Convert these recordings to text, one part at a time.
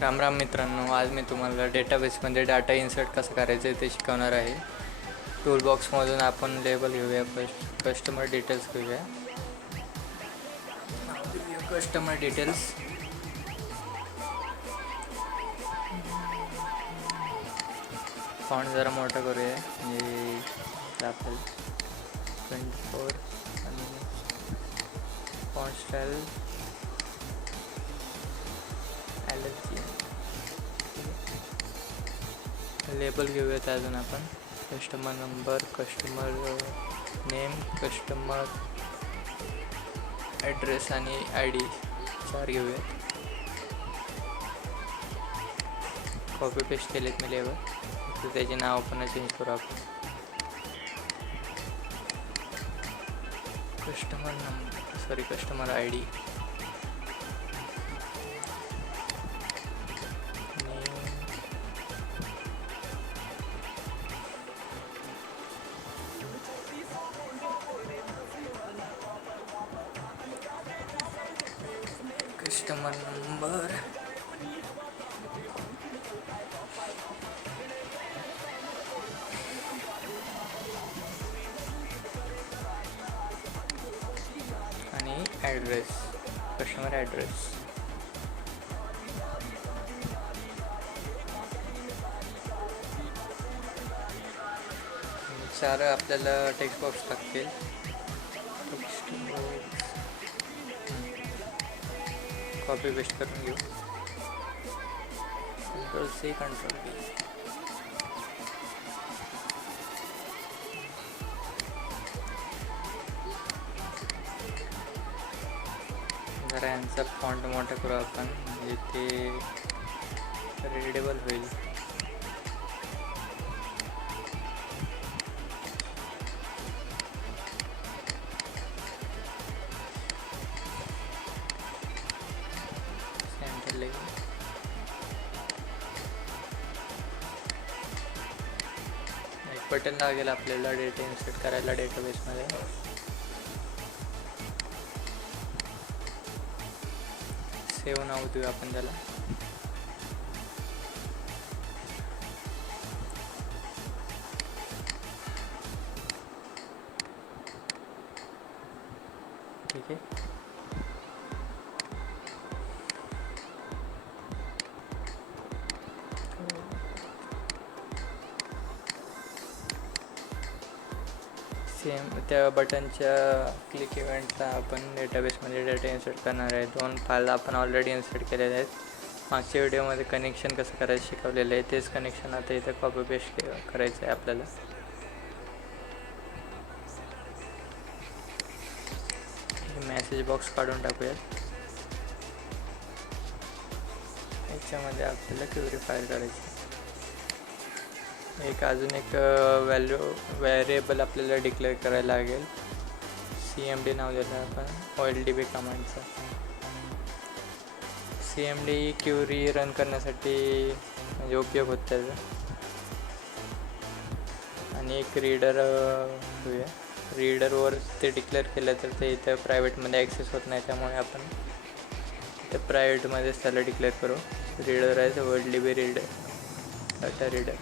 राम राम मित्रांनो, आज मी तुम्हाला डेटाबेसमध्ये डाटा इन्सर्ट कसं करायचं आहे ते शिकवणार आहे. टूलबॉक्समधून आपण लेबल घेऊया. फर्स्ट कस्टमर डिटेल्स घेऊया. Customer details. फॉन्ट जरा मोठा करूया म्हणजे आपल्याला 24 आणि फॉन्ट स्टाईल लेबल घेऊयात. अजून आपण customer number, customer name, customer address आणि ID 4 घेऊयात. कॉपी पेस्ट केलेत मी लेबल, तर त्याचे नाव पण चेंज करू आपण. Customer number customer ID customer number आणि ॲड्रेस, कस्टमर ॲड्रेस. चार आपल्याला टेक्स्ट बॉक्स लागतील. टेक्स्ट बॉक्स कॉपी पेस्ट करून घेऊ. Ctrl+C Ctrl+V. जरा यांचा फॉन्ट मोठा करू आपण, म्हणजे ते रीडेबल होईल. सेंटर एक बटन लागेल आपल्याला डेटा इन्सर्ट करायला डेटाबेसमध्ये. सेव्ह नाव देऊ आपण त्याला. ठीक आहे. सेम त्या बटनच्या क्लिक इव्हेंटला आपण डेटाबेसमध्ये डेटा इन्सर्ट करणार आहे. 2 फाईल आपण ऑलरेडी इन्सर्ट केलेल्या आहेत. मागच्या व्हिडिओमध्ये कनेक्शन कसं करायचं शिकवलेलं आहे. तेच कनेक्शन आता इथं कॉपी पेस्ट करायचं आहे आपल्याला. मेसेज बॉक्स काढून टाकूयात. याच्यामध्ये आपल्याला क्वेरी फाईल करायची. अजून एक व्हेरिएबल आपल्याला डिक्लेअर करायला लागेल. CMD नाव दिलं आपण OLDB कमांडचं. CMD क्वेरी रन करण्यासाठी म्हणजे उपयोग होतो त्याचा. आणि एक रीडर घेऊया. रीडरवर ते डिक्लेअर केलं तर ते इथं प्रायव्हेटमध्ये ॲक्सेस होत नाही, त्यामुळे आपण इथं प्रायव्हेटमध्येच त्याला डिक्लेअर करू. रीडर आहे OLDB रीडर, डाटा रीडर.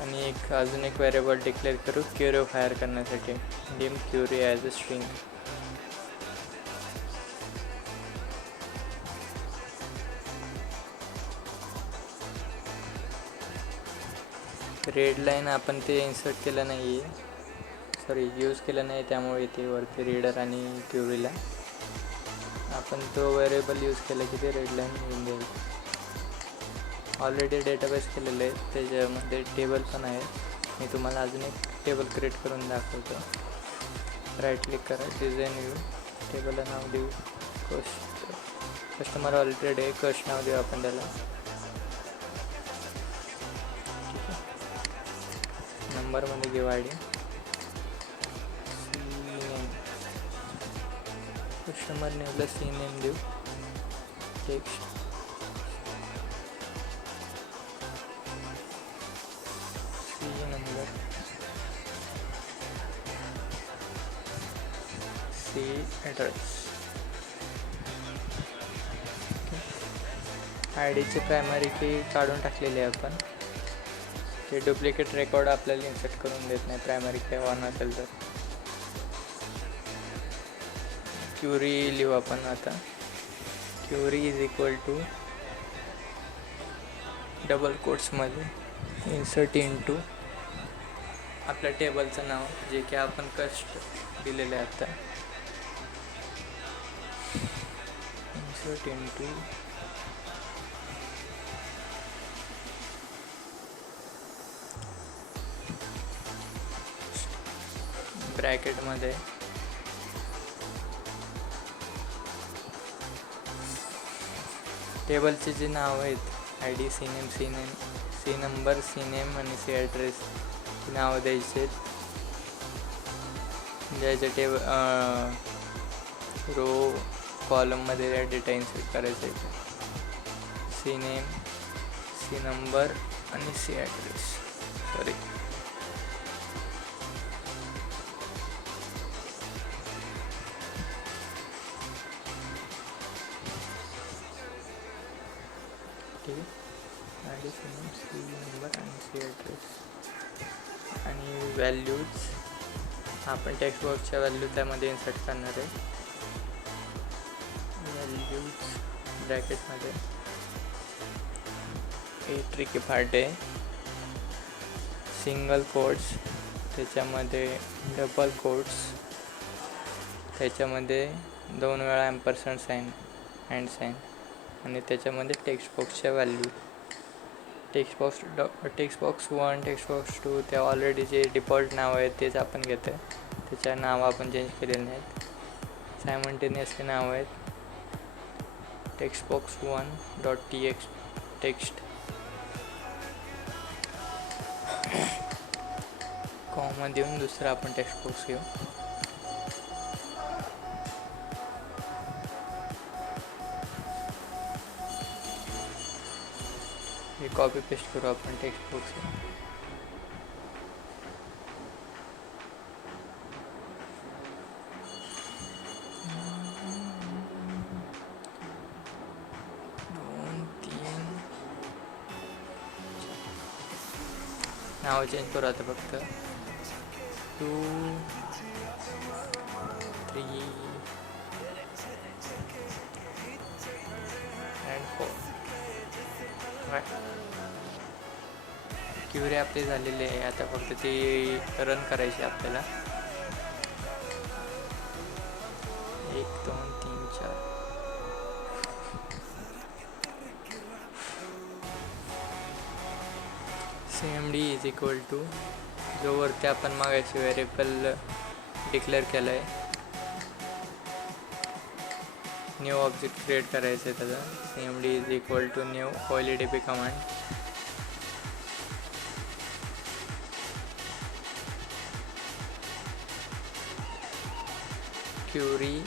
आणि अजून एक व्हेरिएबल डिक्लेअर करू क्वेरी फायर करण्यासाठी, dim query as a string. Red line आपण ते इन्सर्ट केलं नाही आहे, यूज केलं नाही, त्यामुळे इथे वरती रीडर आणि क्वेरीला आपण तो व्हेरिएबल यूज केला की ते रेड लाईन येऊन जाईल. ऑलरेडी डेटाबेस केलेलं आहे, त्याच्यामध्ये टेबल पण आहे. मी तुम्हाला अजून एक टेबल क्रिएट करून दाखवतो. राईट क्लिक करा, डिझाईन व्ह्यू, टेबलला नाव देऊ कस्टमर ऑलरेडी आहे, कस्ट नाव देऊ आपण त्याला. ठीक आहे. नंबरमध्ये घेऊ ID. नेम, कस्टमर नेमला CNAME देऊ. Text number, address. आय डीचे प्रायमरी की काढून टाकलेले आहे आपण. ते डुप्लिकेट रेकॉर्ड आपल्याला इन्सर्ट करून देत नाही प्रायमरी की ऑन असेल तर. क्युरी लिहू आपण आता. Query is equal to double कोट्समध्ये इन्सर्ट इंटू आपल्या टेबलचं नाव जे की आपण कस्ट दिलेलं आहे आता. इन्सर्ट इंटू ब्रॅकेटमध्ये टेबलचे जे नाव आहेत ID, C name, C number, C name आणि सी ॲड्रेस नावं द्यायचे. ज्याच्या रो कॉलममध्ये डेटा इन्सर्ट करायचा आहे. सी नेम, सी नंबर आणि सी ॲड्रेस. सॉरी, ठीक आहे. ID, C name, C number आणि सी ॲड्रेस. आणि व्हॅल्यूज आपण टेक्स्ट बॉक्सच्या व्हॅल्यू त्यामध्ये इन्सर्ट करणार आहे. व्हॅल्यूज ब्रॅकेटमध्ये हे ट्रिकी पार्ट आहे. सिंगल कोट्स, त्याच्यामध्ये डबल कोट्स, त्याच्यामध्ये 2 वेळा ॲम्परसँड साईन, अँड साईन, आणि त्याच्यामध्ये टेक्स्ट बॉक्सच्या value. Text box 1, text box 2 ते ऑलरेडी जे डिफॉल्ट नाव आहे तेच आपण घेतो आहे. त्याच्या नाव आपण चेंज केलेले नाहीत. सायमल्टेनियसली नाव आहेत text box 1 dot text comma देऊन दुसरा आपण टेक्स्ट बॉक्स घेऊ. हे कॉपी पेस्ट करू आपण टेक्स्ट बॉक्स. नाव चेंज करू आता फक्त 2, 3 and 4. क्युरी आपली झालेली आहे. आता फक्त ती रन करायची आपल्याला. 1 2 3 4. CMD इज इक्वल टू जो वरती आपण मागायचे व्हेरिएबल डिक्लेअर केलं आहे, न्यू ऑब्जेक्ट क्रिएट करायचं आहे त्याचा. CMD is equal to new OLEDP command. Query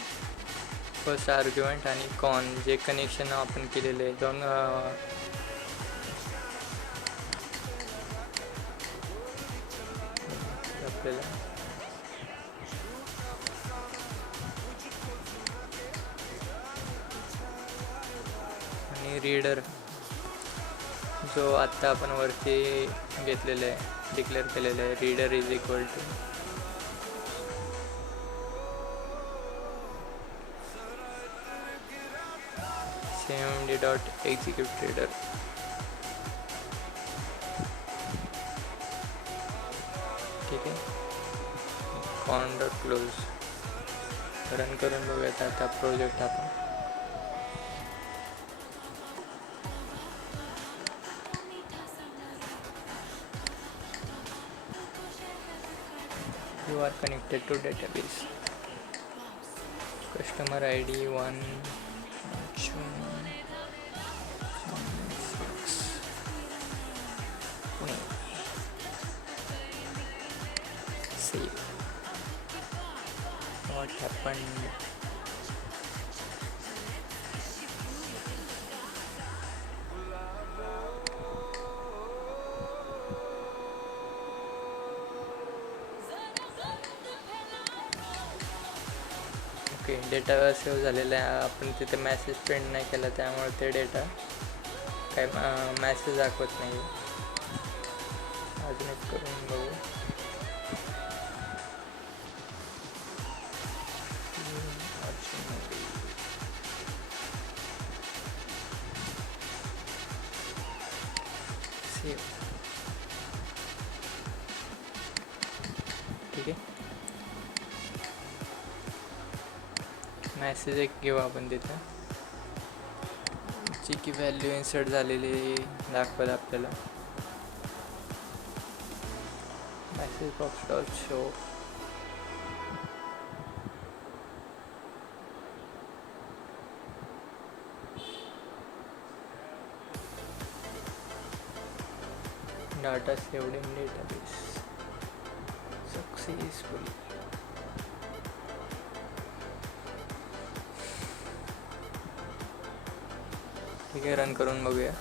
first argument आणि कॉन जे कनेक्शन आपण केलेले आहे दोन आपल्याला. आणि रीडर जो आत्ता आपण वरती घेतलेलं आहे डिक्लेअर केलेलं आहे, reader is equal to CMD dot execute reader. ठीक आहे. कॉन डॉट क्लोज. रन करून बघूयात आता प्रोजेक्ट आपण. You are connected to database. Customer ID 1 2 6. Save. What happened? Okay, data save झालेला आहे. आपण तिथे मेसेज प्रिंट नाही केला त्यामुळे ते डेटा काय मॅसेज दाखवत नाही. अजून एक करून बघू. सेव. ठीक आहे, मॅसेज एक घेऊ आपण तिथं, जी की व्हॅल्यू इन्सर्ट झालेली दाखवत आपल्याला. Message box dot show. Data saved in database successfully. ठीक आहे, रन करून बघूया.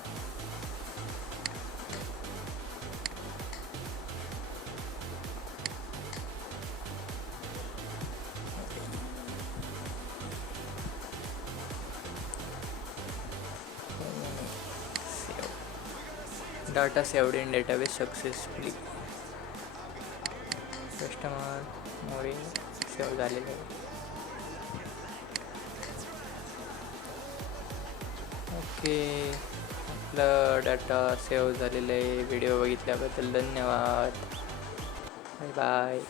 Data saved in database successfully. Customer More save झालेलं आहे. ओके, आपलं डाटा सेव्ह झालेलं आहे. व्हिडिओ बघितल्याबद्दल धन्यवाद. Bye bye.